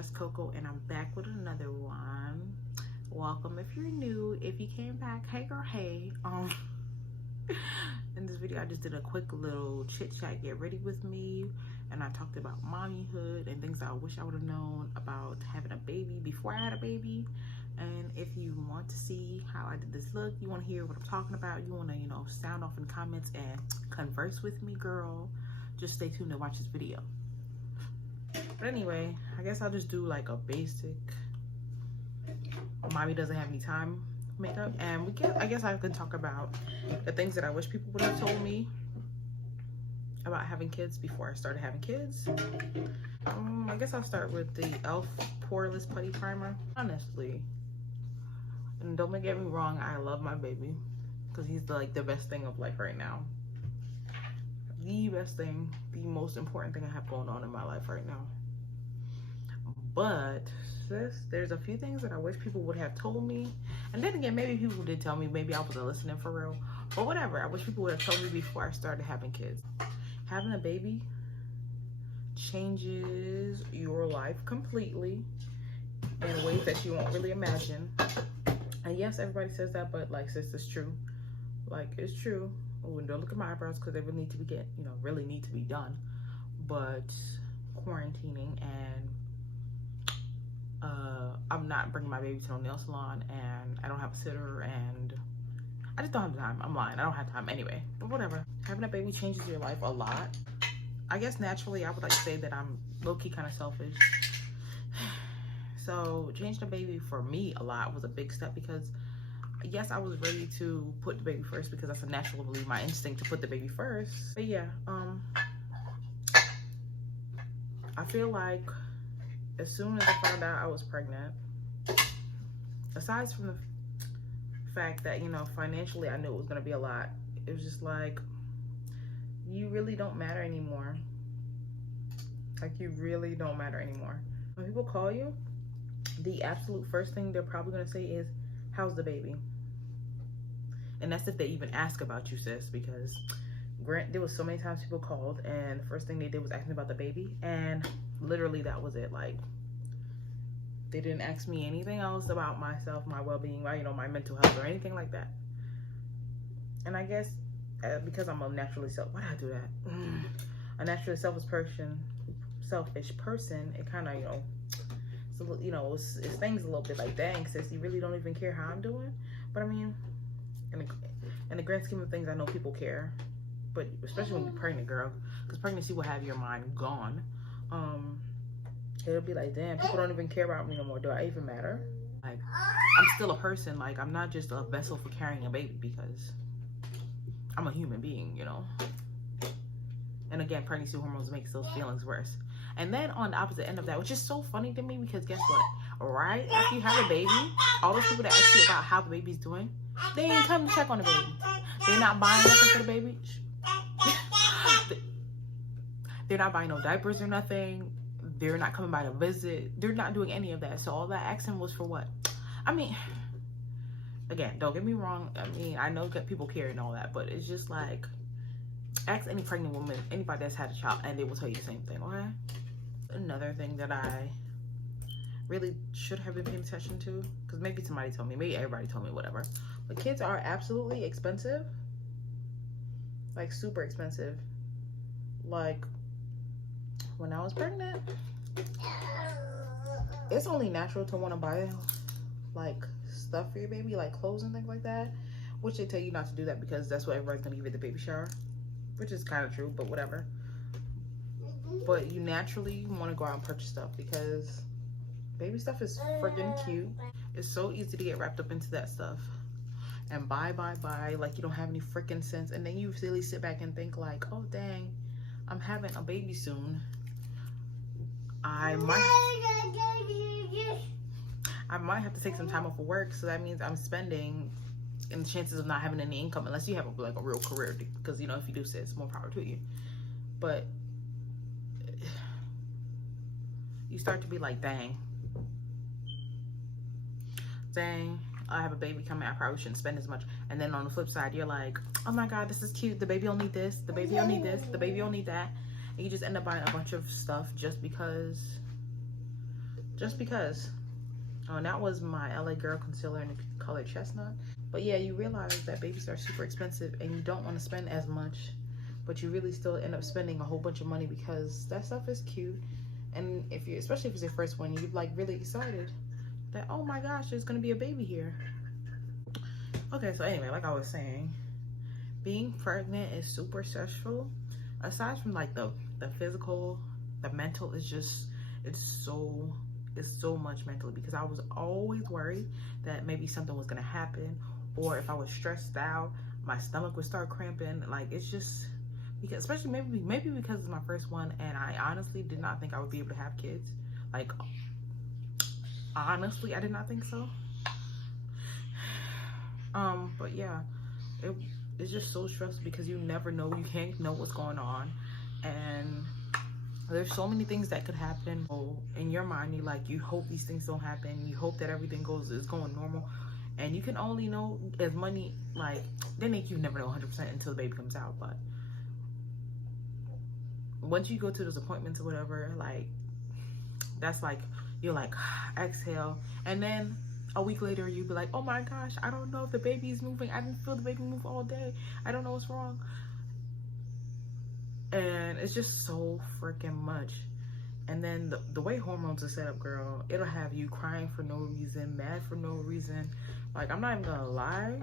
Just Coco, and I'm back with another one. Welcome if you're new. If you came back, hey girl, hey. In this video I just did a quick little chit chat, get ready with me, and I talked about mommyhood and things I wish I would have known about having a baby before I had a baby. And if you want to see how I did this look, you want to hear what I'm talking about, you want to, sound off in comments and converse with me, girl, just stay tuned to watch this video. But anyway, I guess I'll just do like a basic mommy doesn't have any time makeup, and I guess I can talk about the things that I wish people would have told me about having kids before I started having kids. I guess I'll start with the e.l.f. Poreless Putty Primer. Honestly, and don't get me wrong, I love my baby because he's the best thing of life right now. The best thing, the most important thing I have going on in my life right now. But sis, there's a few things that I wish people would have told me. And then again, maybe people did tell me, maybe I wasn't listening for real. But whatever, I wish people would have told me before I started having kids. Having a baby changes your life completely in ways that you won't really imagine. And yes, everybody says that, but sis, it's true. It's true. Oh, and don't look at my eyebrows because they really need to be really need to be done. But quarantining and I'm not bringing my baby to no nail salon, and I don't have a sitter, and I just don't have time. I'm lying, I don't have time anyway, but whatever. Having a baby changes your life a lot. I guess naturally I would like to say that I'm low-key kind of selfish. So changing a baby for me a lot was a big step, because yes, I was ready to put the baby first because that's a naturally my instinct to put the baby first. But yeah, I feel like as soon as I found out I was pregnant, aside from the fact that, financially I knew it was going to be a lot, it was just you really don't matter anymore. You really don't matter anymore. When people call you, the absolute first thing they're probably going to say is, how's the baby? And that's if they even ask about you, sis, because there was so many times people called and the first thing they did was ask me about the baby, and literally that was it. They didn't ask me anything else about myself, my well-being, my mental health or anything like that. And I guess because I'm a naturally why did I do that? A naturally selfish person, it kind of, it stings a little bit, dang sis, you really don't even care how I'm doing. But I mean, in the grand scheme of things, I know people care, but especially when you're pregnant, girl, because pregnancy will have your mind gone. It'll be damn, people don't even care about me no more. Do I even matter? I'm still a person. I'm not just a vessel for carrying a baby, because I'm a human being, And again, pregnancy hormones makes those feelings worse. And then on the opposite end of that, which is so funny to me, because guess what? Right after you have a baby, all those people that ask you about how the baby's doing, they ain't come to check on the baby. They're not buying nothing for the baby. They're not buying no diapers or nothing. They're not coming by to visit. They're not doing any of that. So all that accent was for what? I mean, again, don't get me wrong. I mean, I know that people care and all that, but it's just ask any pregnant woman, anybody that's had a child, and they will tell you the same thing, okay? Another thing that I really should have been paying attention to, because maybe somebody told me, maybe everybody told me, whatever, but kids are absolutely expensive. Super expensive. When I was pregnant, it's only natural to want to buy stuff for your baby, clothes and things like that, which they tell you not to do that because that's what everybody's gonna give at the baby shower, which is kind of true, but whatever. But you naturally want to go out and purchase stuff because baby stuff is freaking cute. It's so easy to get wrapped up into that stuff and buy you don't have any freaking sense, and then you really sit back and think oh dang, I'm having a baby soon. I might have to take some time off of work, so that means I'm spending, and the chances of not having any income, unless you have a real career, because if you do, sis, more power to you. But you start to be dang, I have a baby coming, I probably shouldn't spend as much. And then on the flip side, you're oh my god, this is cute, the baby will need this, the baby will need this, the baby will need that, and you just end up buying a bunch of stuff just because just because. Oh, and that was my LA Girl concealer in the color chestnut. But yeah, you realize that babies are super expensive and you don't want to spend as much, but you really still end up spending a whole bunch of money because that stuff is cute. And if you, especially if it's your first one, you're like really excited that, oh my gosh, there's gonna be a baby here. Okay, so anyway, like I was saying, being pregnant is super stressful. Aside from like the physical, the mental is just, it's so much mentally, because I was always worried that maybe something was gonna happen, or if I was stressed out, my stomach would start cramping. Like, it's just because, especially maybe because it's my first one, and I honestly did not think I would be able to have kids. Like, honestly, I did not think so. But yeah, it's just so stressful because you never know, you can't know what's going on, and there's so many things that could happen. In your mind, you hope these things don't happen, you hope that everything is going normal, and you can only know as money, like, they make you never know 100% until the baby comes out. But once you go to those appointments or whatever, like, that's like, you're like, exhale, and then a week later you'd be like, oh my gosh, I don't know if the baby is moving, I didn't feel the baby move all day, I don't know what's wrong. And it's just so freaking much. And then the way hormones are set up, girl, it'll have you crying for no reason, mad for no reason. Like, I'm not even gonna lie,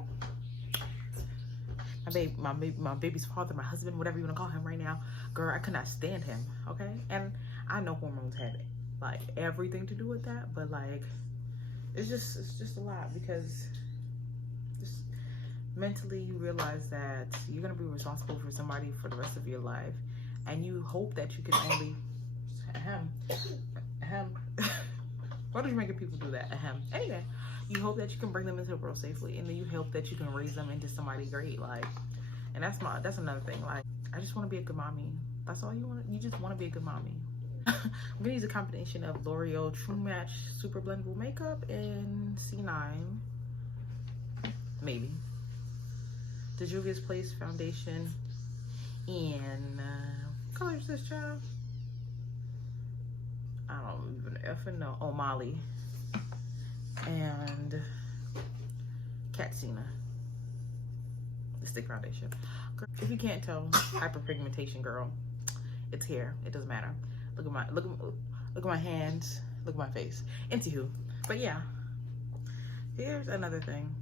my baby's father, my husband, whatever you want to call him right now, girl, I could not stand him. Okay, and I know hormones had like everything to do with that, but like, it's just a lot, because just mentally you realize that you're gonna be responsible for somebody for the rest of your life, and you hope that you can only why are you making people do that? Anyway, you hope that you can bring them into the world safely, and then you hope that you can raise them into somebody great. Like, and that's another thing. Like, I just want to be a good mommy. That's all you want. You just want to be a good mommy. I'm gonna use a combination of L'Oreal True Match Super Blendable Makeup in C9, maybe. The Juvia's Place Foundation in what color is this, child? I don't even effing know. Oh, Molly. And Katsina, the stick foundation. Girl, if you can't tell, hyperpigmentation, girl, it's here. It doesn't matter. Look at my hands. Look at my face. Anywho, but yeah, here's another thing.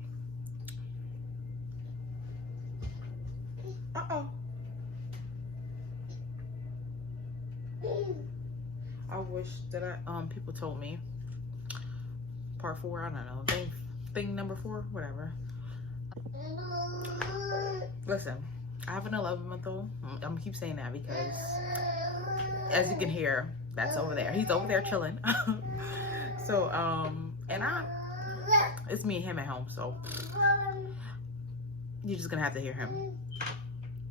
I wish that people told me. Part 4, I don't know. Thing number 4, whatever. Listen, I have an 11-month-old. I'm gonna keep saying that because, as you can hear, that's over there. He's over there chilling. So, and it's me and him at home, so you're just gonna have to hear him.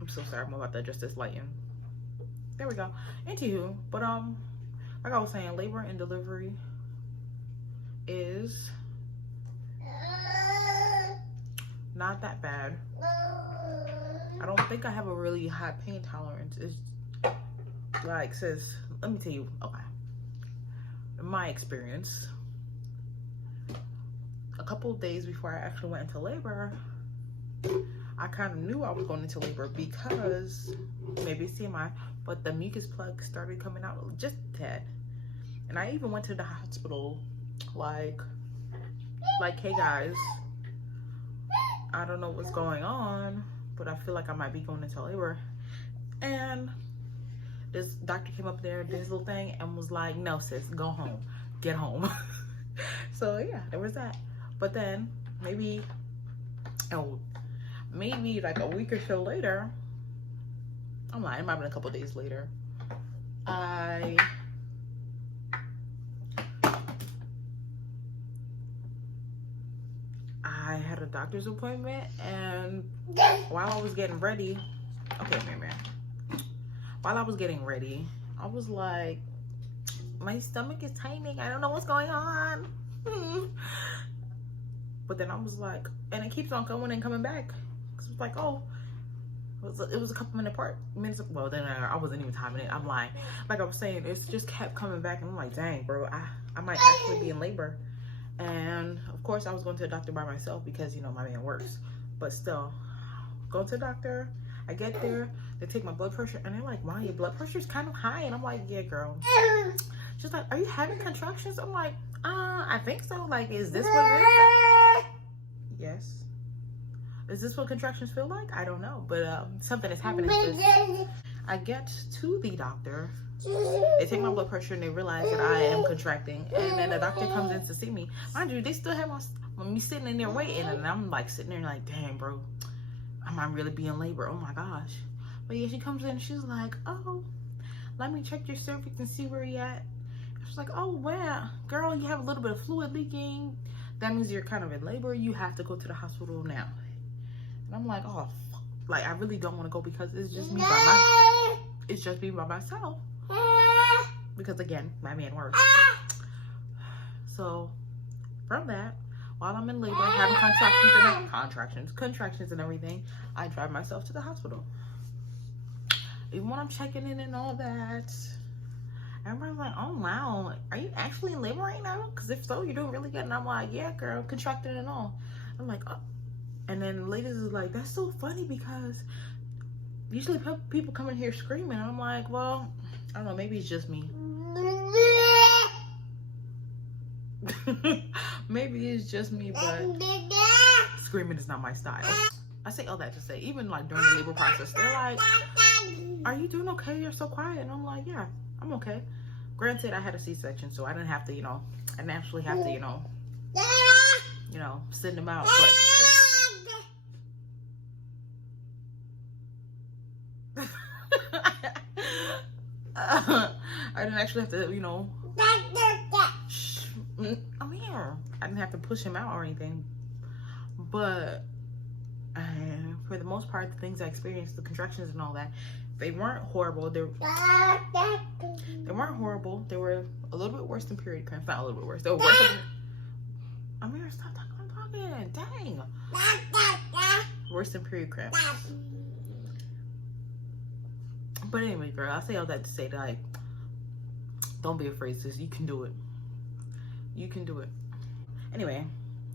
I'm so sorry. I'm about to adjust this lighting. There we go. Anywho, but like I was saying, labor and delivery is not that bad. I don't think I have a really high pain tolerance. It's like, sis, let me tell you, okay, in my experience, a couple of days before I actually went into labor, I kind of knew I was going into labor because, maybe it's TMI, but the mucus plug started coming out just a tad. And I even went to the hospital like, hey guys, I don't know what's going on, but I feel like I might be going into labor. And this doctor came up there, did his little thing, and was like, no sis, go home, get home. So yeah, there was that. But then maybe like a week or so later, I'm lying, it might have been a couple days later, I had a doctor's appointment, and while I was getting ready, while I was getting ready, I was like, my stomach is tightening, I don't know what's going on. But then I was like, and it keeps on going and coming back. Cause it was like, oh, it was a couple minutes. Well, then I wasn't even timing it. I'm lying. Like I was saying, it just kept coming back, and I'm like, dang, bro, I might actually be in labor. And of course I was going to the doctor by myself because, you know, my man works. But still, go to the doctor. I get there, they take my blood pressure, and they're like, wow, your blood pressure is kind of high. And I'm like, yeah, girl. She's like, are you having contractions? I'm like, I think so. Like, is this what it is? Yes. Is this what contractions feel like? I don't know. But something is happening. I get to the doctor. They take my blood pressure and they realize that I am contracting. And then the doctor comes in to see me. Mind you, they still have me sitting in there waiting. And I'm like sitting there like, dang, bro. I might really be in labor. Oh my gosh. But yeah, she comes in and she's like, oh, let me check your cervix and see where you're at. She's like, oh, well, girl, you have a little bit of fluid leaking. That means you're kind of in labor. You have to go to the hospital now. And I'm like, oh, fuck. Like, I really don't want to go because it's just me by myself. Because again, my man works. So from that, while I'm in labor, having contractions and everything, I drive myself to the hospital. Even when I'm checking in and all that, everybody's like, oh wow, are you actually in labor right now? Because if so, you're doing really good. And I'm like, yeah, girl, contracting and all. I'm like, oh. And then the ladies is like, that's so funny because usually people come in here screaming. And I'm like, well, I don't know, maybe it's just me. Maybe it's just me, but screaming is not my style. I say all that to say, even like during the labor process, they're like, are you doing okay? You're so quiet. And I'm like, yeah, I'm okay. Granted, I had a C-section, so I didn't have to, you know, I didn't actually have to, you know, send them out. But I didn't actually have to, you know, I'm here. I didn't have to push him out or anything. But for the most part, the things I experienced, the contractions and all that, they weren't horrible. They weren't horrible. They were a little bit worse than period cramps. Not a little bit worse. They were worse than... Amir, stop talking. Dang. Worse than period cramps. But anyway, girl, I say all that to say that, like, don't be afraid, sis. You can do it. You can do it. Anyway,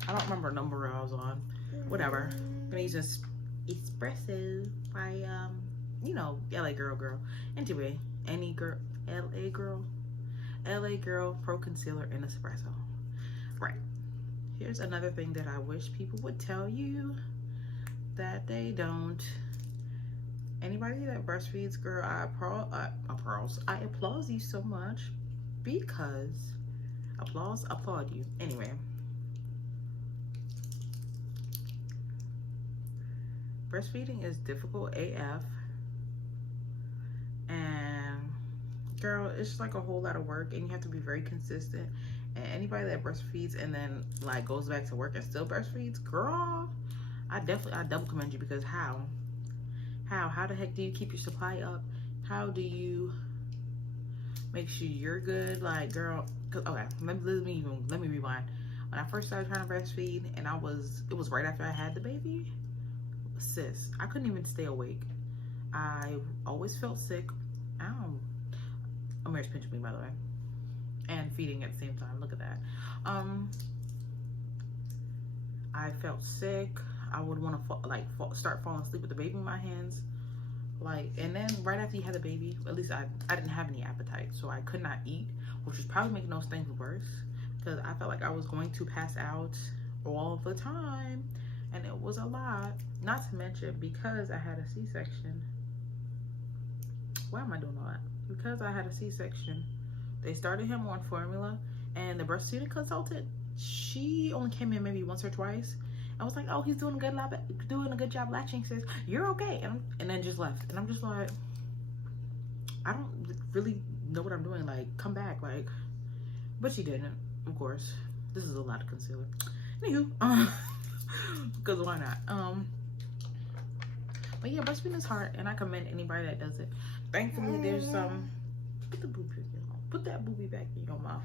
I don't remember the number I was on. Whatever. I'm gonna use this espresso by you know, LA girl. Anyway, LA girl pro concealer and espresso. Right. Here's another thing that I wish people would tell you that they don't. Anybody that breastfeeds, girl, I applaud you so much because applaud you. Anyway, breastfeeding is difficult AF, and girl, it's like a whole lot of work, and you have to be very consistent. And anybody that breastfeeds and then like goes back to work and still breastfeeds, girl, I double commend you, because how the heck do you keep your supply up? How do you make sure you're good? Like, girl, okay, let me rewind. When I first started trying to breastfeed, and it was right after I had the baby, sis, I couldn't even stay awake. I always felt sick. Amir's pinching me, by the way, and feeding at the same time. Look at that. I felt sick. I would want to start falling asleep with the baby in my hands. Like, and then right after you had the baby, at least I didn't have any appetite, so I could not eat, which was probably making those things worse, because I felt like I was going to pass out all the time, and it was a lot. Not to mention, because I had a C-section. Why am I doing all that? Because I had a C-section, they started him on formula, and the breastfeeding consultant, she only came in maybe once or twice. I was like, oh, he's doing a good job latching, sis. You're okay. And then just left. And I'm just like, I don't really know what I'm doing. Like, come back. Like, but she didn't, of course. This is a lot of concealer. Anywho, because why not? But yeah, breastfeeding is hard, and I commend anybody that does it. Thankfully, there's put that booby back in your mouth.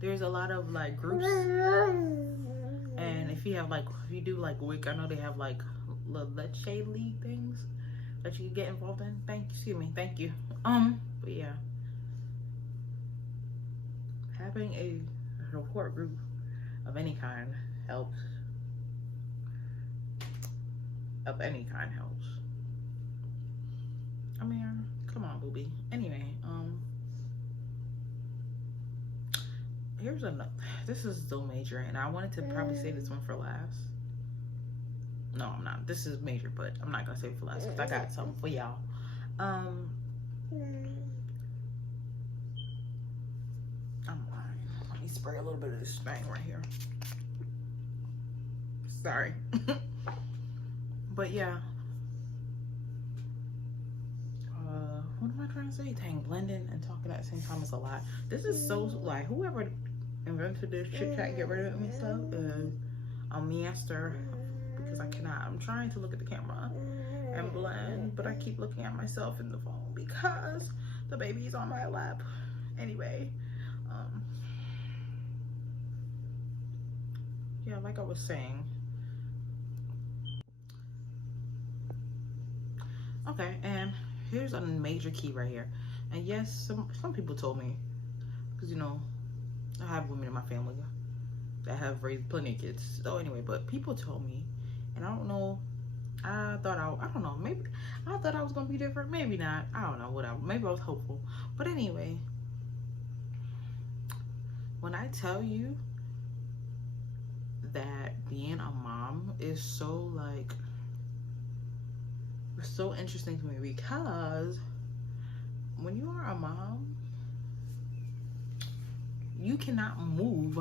There's a lot of like groups. And if you do like WIC, I know they have like Leche League things that you can get involved in. Thank you. But yeah, having a support group of any kind helps. Of any kind helps. I mean, come on, booby. Anyway, here's another. This is so major, and I wanted to probably save this one for last. No, I'm not. This is major, but I'm not gonna save it for last because I got something for y'all. I'm lying. Let me spray a little bit of this thing right here. Sorry. But yeah. What am I trying to say? Dang, blending and talking at the same time is a lot. This is so, like, whoever invented this Chit Chat, get rid of me stuff is a master, because I cannot. I'm trying to look at the camera and blend, but I keep looking at myself in the phone because the baby's on my lap. Anyway, yeah, like I was saying. Okay, and here's a major key right here. And yes, some people told me, because you know, I have women in my family that have raised plenty of kids. So anyway, but people told me, and I don't know, I don't know, maybe I thought I was gonna be different, maybe not, I don't know, whatever, maybe I was hopeful. But anyway, when I tell you that being a mom is so, like, so interesting to me, because when you are a mom, you cannot move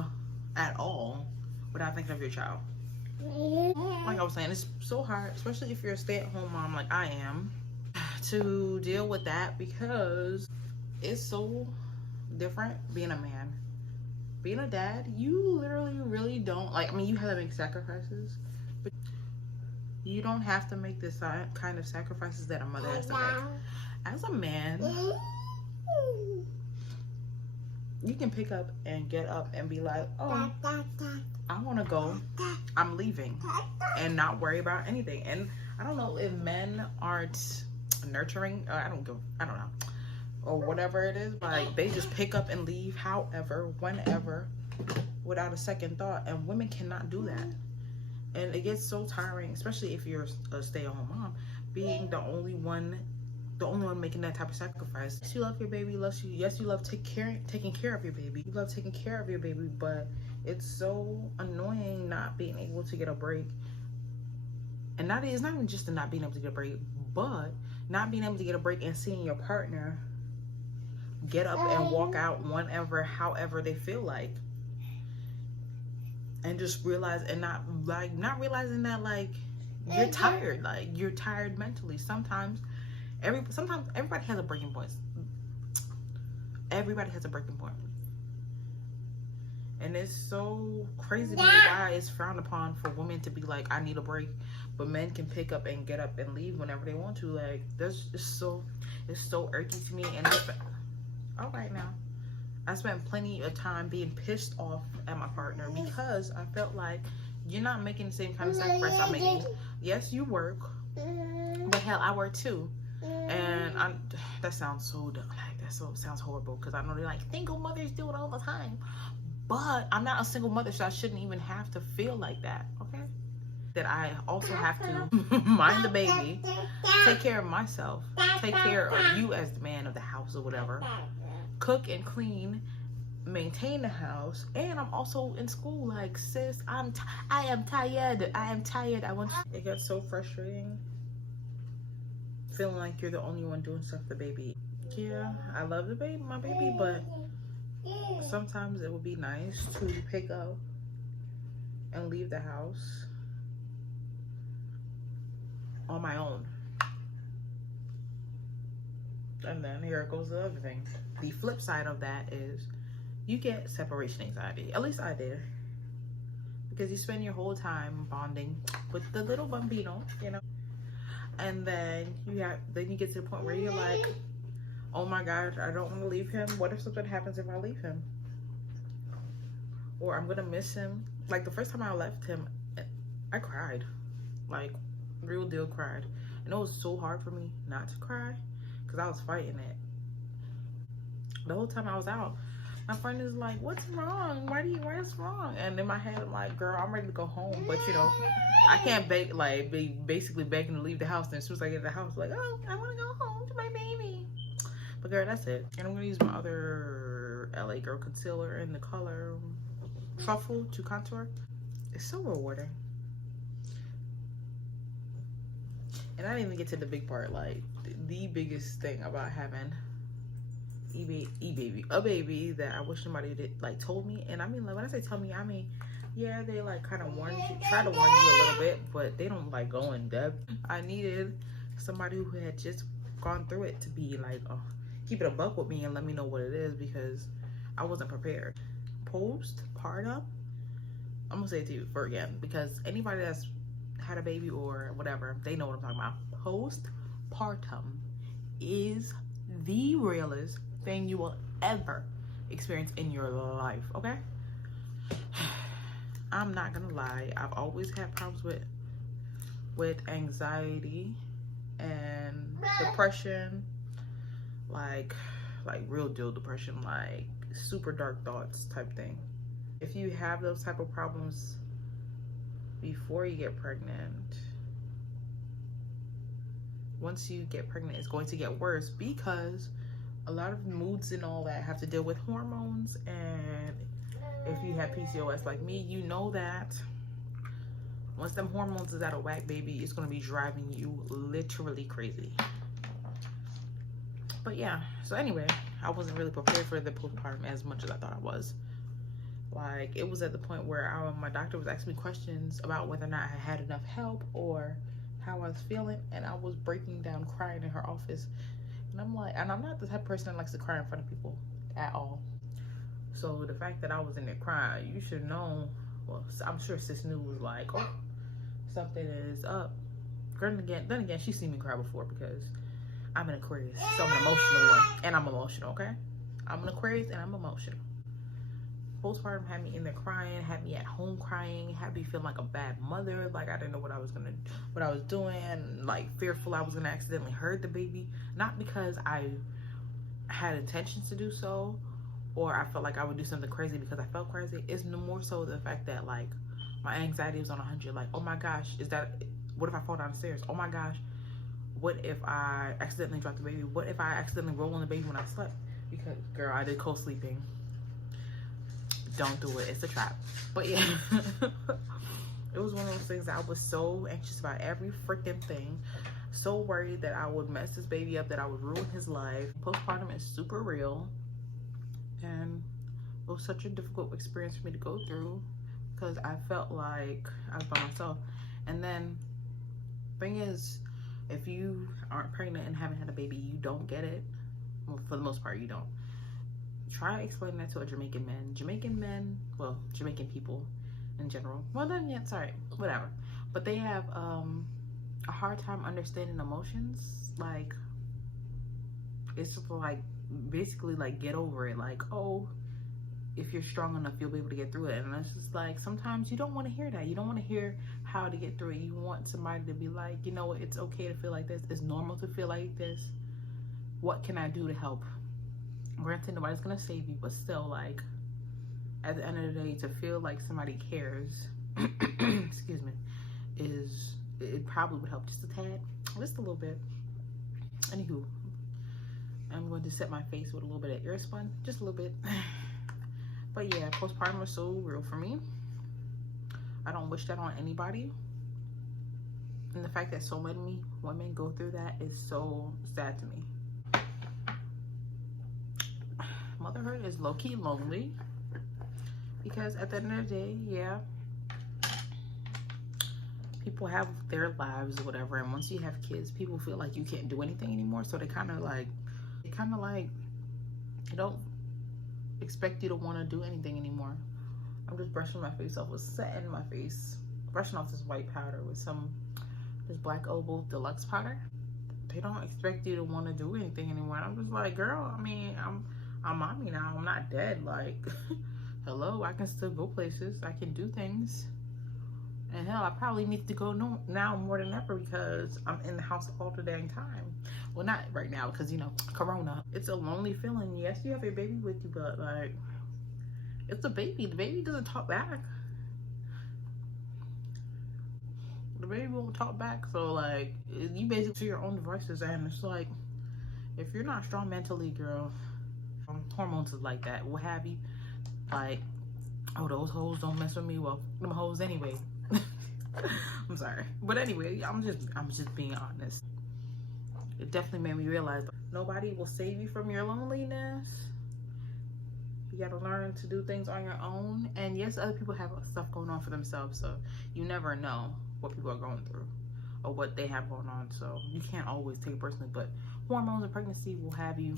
at all without thinking of your child. Like I was saying, it's so hard, especially if you're a stay-at-home mom like I am, to deal with that, because it's so different being a man. Being a dad, you literally really don't, like, I mean, you have to make sacrifices, but you don't have to make this kind of sacrifices that a mother has to make. As a man, you can pick up and get up and be like, oh, I want to go, I'm leaving, and not worry about anything. And I don't know if men aren't nurturing, I don't know, or whatever it is, like, they just pick up and leave however, whenever, without a second thought. And women cannot do that. And it gets so tiring, especially if you're a stay-at-home mom, being the only one making that type of sacrifice. Yes, you love your baby. Yes, you love taking care of your baby. You love taking care of your baby, but it's so annoying not being able to get a break. And it's not even just the not being able to get a break, but not being able to get a break and seeing your partner get up and walk out whenever, however they feel like. And just realize, and not realizing that, like, you're tired, like, you're tired mentally. Sometimes everybody has a breaking point. Everybody has a breaking point. And it's so crazy to me why it's frowned upon for women to be like, I need a break, but men can pick up and get up and leave whenever they want to. Like, it's so irky to me. And all right now, I spent plenty of time being pissed off at my partner because I felt like, you're not making the same kind of sacrifice I'm making. Yes, you work, but hell, I work too. And that sounds so dumb. Like, sounds horrible, because I know they're like, single mothers do it all the time. But I'm not a single mother, so I shouldn't even have to feel like that, okay? That I also have to mind the baby, take care of myself, take care of you as the man of the house or whatever, cook and clean, maintain the house, and I'm also in school. Like, sis, I am tired. It gets so frustrating feeling like you're the only one doing stuff for the baby. Yeah, I love my baby, but sometimes it would be nice to pick up and leave the house on my own. And then here goes the other thing. The flip side of that is you get separation anxiety. At least I did. Because you spend your whole time bonding with the little bambino, you know? And then you get to the point where you're like, oh my gosh, I don't want to leave him. What if something happens if I leave him? Or I'm gonna miss him. Like, the first time I left him, I cried. Like, real deal cried. And it was so hard for me not to cry, because I was fighting it. The whole time I was out, My friend is like, what's wrong? What's wrong? And in my head, I'm like, girl, I'm ready to go home. But, you know, I can't be basically begging to leave the house. And as soon as I get to the house, like, oh, I want to go home to my baby. But, girl, that's it. And I'm going to use my other LA Girl concealer in the color Truffle to contour. It's so rewarding. And I didn't even get to the big part. Like, the biggest thing about having a baby that I wish somebody did, like, told me. And I mean, like, when I say tell me, I mean, yeah, they like kind of try to warn you a little bit, but they don't like go in depth. I needed somebody who had just gone through it to be like, oh, keep it a buck with me and let me know what it is, because I wasn't prepared. Postpartum, I'm gonna say it to you for again, because anybody that's had a baby or whatever, they know what I'm talking about. Postpartum is the realest thing you will ever experience in your life, okay? I'm not gonna lie, I've always had problems with anxiety and depression, like real deal depression, like super dark thoughts type thing. If you have those type of problems before you get pregnant, once you get pregnant, it's going to get worse, because a lot of moods and all that have to deal with hormones. And if you have PCOS like me, you know that once them hormones is out of whack, baby, it's going to be driving you literally crazy. But yeah, so anyway, I wasn't really prepared for the postpartum as much as I thought I was. Like, it was at the point where my doctor was asking me questions about whether or not I had enough help or how I was feeling, and I was breaking down crying in her office. And I'm like, and I'm not the type of person that likes to cry in front of people at all. So the fact that I was in there crying, you should know. Well, I'm sure sis knew, was like, oh, something is up. Then again, she's seen me cry before, because I'm an Aquarius, so I'm an emotional one, and I'm emotional, okay? I'm an Aquarius and I'm emotional. Postpartum had me in there crying, had me at home crying, had me feeling like a bad mother, like I didn't know what I was doing, like fearful I was gonna accidentally hurt the baby. Not because I had intentions to do so, or I felt like I would do something crazy because I felt crazy. It's more so the fact that, like, my anxiety was on 100. Like, oh my gosh, what if I fall down the stairs? Oh my gosh, what if I accidentally drop the baby? What if I accidentally roll on the baby when I slept? Because, girl, I did co-sleeping. Don't do it, it's a trap. But yeah, it was one of those things that I was so anxious about every freaking thing, so worried that I would mess this baby up, that I would ruin his life. Postpartum is super real, and it was such a difficult experience for me to go through, because I felt like I was by myself. And then thing is, if you aren't pregnant and haven't had a baby, you don't get it. Well, for the most part, you don't. Try explaining that to a Jamaican man. Well, Jamaican people in general. Well, then, yeah, sorry, whatever. But they have a hard time understanding emotions. Like, it's just like, basically, like, get over it. Like, oh, if you're strong enough, you'll be able to get through it. And it's just like, sometimes you don't want to hear that. You don't want to hear how to get through it. You want somebody to be like, you know what, it's okay to feel like this. It's normal to feel like this. What can I do to help? Granted, nobody's gonna save you, but still, like, at the end of the day, to feel like somebody cares, excuse me, it probably would help just a tad, just a little bit. Anywho, I'm going to set my face with a little bit of airspun, just a little bit. But yeah, postpartum was so real for me. I don't wish that on anybody. And the fact that so many women go through that is so sad to me. Motherhood is low-key lonely, because at the end of the day, yeah, people have their lives or whatever, and once you have kids, people feel like you can't do anything anymore, so they kind of like they don't expect you to want to do anything anymore. I'm just brushing my face off with setting my face, brushing off this white powder with this Black Opal Deluxe powder. They don't expect you to want to do anything anymore. I'm just like, girl, I mean, I'm mommy now. I'm not dead. Like, hello, I can still go places. I can do things. And hell, I probably need to go now more than ever, because I'm in the house all the dang time. Well, not right now, because, you know, Corona. It's a lonely feeling. Yes, you have your baby with you, but, like, It's the baby. The baby doesn't talk back. The baby won't talk back. So like, you basically to your own devices, and it's like, if you're not strong mentally, girl, hormones is like that. What have you? Like, oh, those hoes don't mess with me. Well, them hoes anyway. I'm sorry, but anyway, I'm just being honest. It definitely made me realize nobody will save you from your loneliness. You gotta learn to do things on your own. And yes, other people have stuff going on for themselves, so you never know what people are going through or what they have going on. So you can't always take it personally, but hormones and pregnancy will have you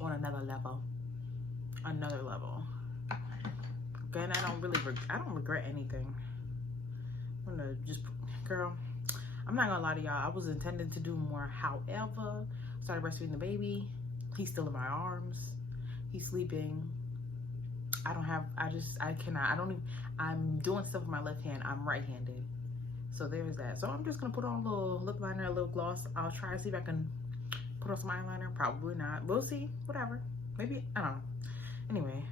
on another level. Another level. Again, I don't regret anything. I'm gonna just, girl, I'm not gonna lie to y'all. I was intending to do more. However, started breastfeeding the baby. He's still in my arms. He's sleeping. I cannot. I'm doing stuff with my left hand. I'm right-handed. So there's that. So I'm just gonna put on a little lip liner, a little gloss. I'll try to see if I can put on some eyeliner. Probably not. We'll see. Whatever. Maybe, I don't know. Anyway,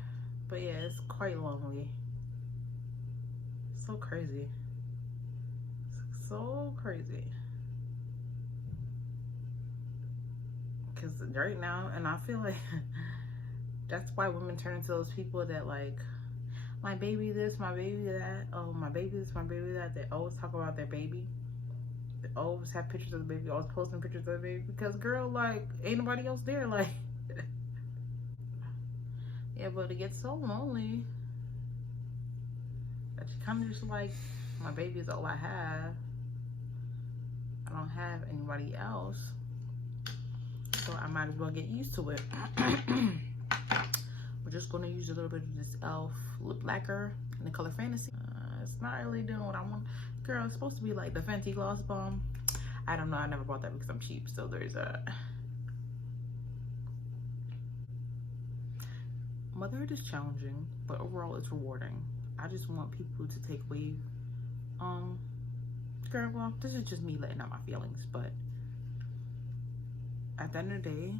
but yeah, it's quite lonely. So crazy. So crazy. Because right now, and I feel like that's why women turn into those people that like, my baby this, my baby that, oh, my baby this, my baby that. They always talk about their baby. They always have pictures of the baby, always posting pictures of the baby. Because girl, like, ain't nobody else there, like. Yeah, but it gets so lonely that you kind of just like, my baby is all I have. I don't have anybody else. So I might as well get used to it. We're just going to use a little bit of this e.l.f. lip lacquer in the color Fantasy. It's not really doing what I want. Girl, it's supposed to be like the Fenty Gloss Bomb. I don't know. I never bought that because I'm cheap. So there's a... Motherhood is challenging, but overall it's rewarding. I just want people to take away, girl, well, this is just me letting out my feelings, but at the end of the day,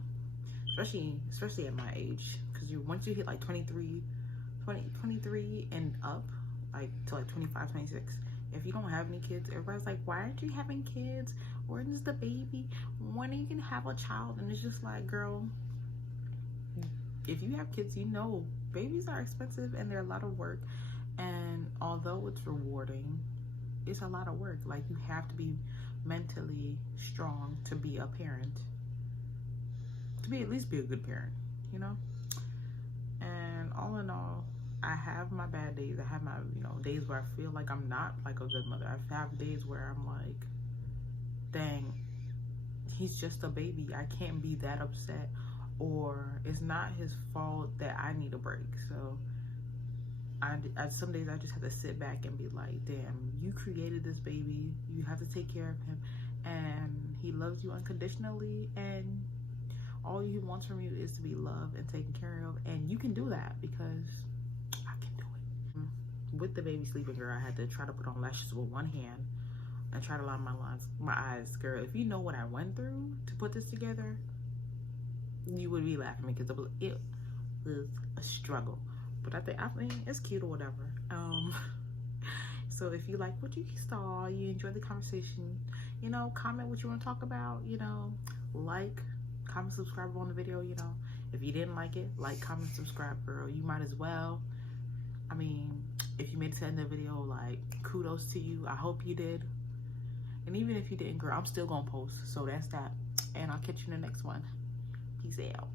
especially at my age, because once you hit like 23 and up, like to like 25, 26, if you don't have any kids, everybody's like, why aren't you having kids? Where's the baby? When are you gonna have a child? And it's just like, girl, if you have kids, you know babies are expensive and they're a lot of work. And although it's rewarding, it's a lot of work. Like, you have to be mentally strong to be a parent, to be at least be a good parent, you know. And all in all, I have my bad days. I have my, you know, days where I feel like I'm not like a good mother. I have days where I'm like, dang, he's just a baby. I can't be that upset. Or it's not his fault that I need a break. So some days I just have to sit back and be like, damn, you created this baby. You have to take care of him. And he loves you unconditionally. And all he wants from you is to be loved and taken care of. And you can do that because I can do it. With the baby sleeping, girl, I had to try to put on lashes with one hand and try to line my eyes. Girl, if you know what I went through to put this together, you would be laughing because it was a struggle. But I mean, it's cute or whatever. So if you like what you saw, you enjoyed the conversation, you know, comment what you want to talk about, you know, like, comment, subscribe on the video, you know. If you didn't like it, like, comment, subscribe, girl. You might as well. I mean, if you made it to the end of the video, like, kudos to you. I hope you did. And even if you didn't, girl, I'm still gonna post. So that's that. And I'll catch you in the next one. Peace out.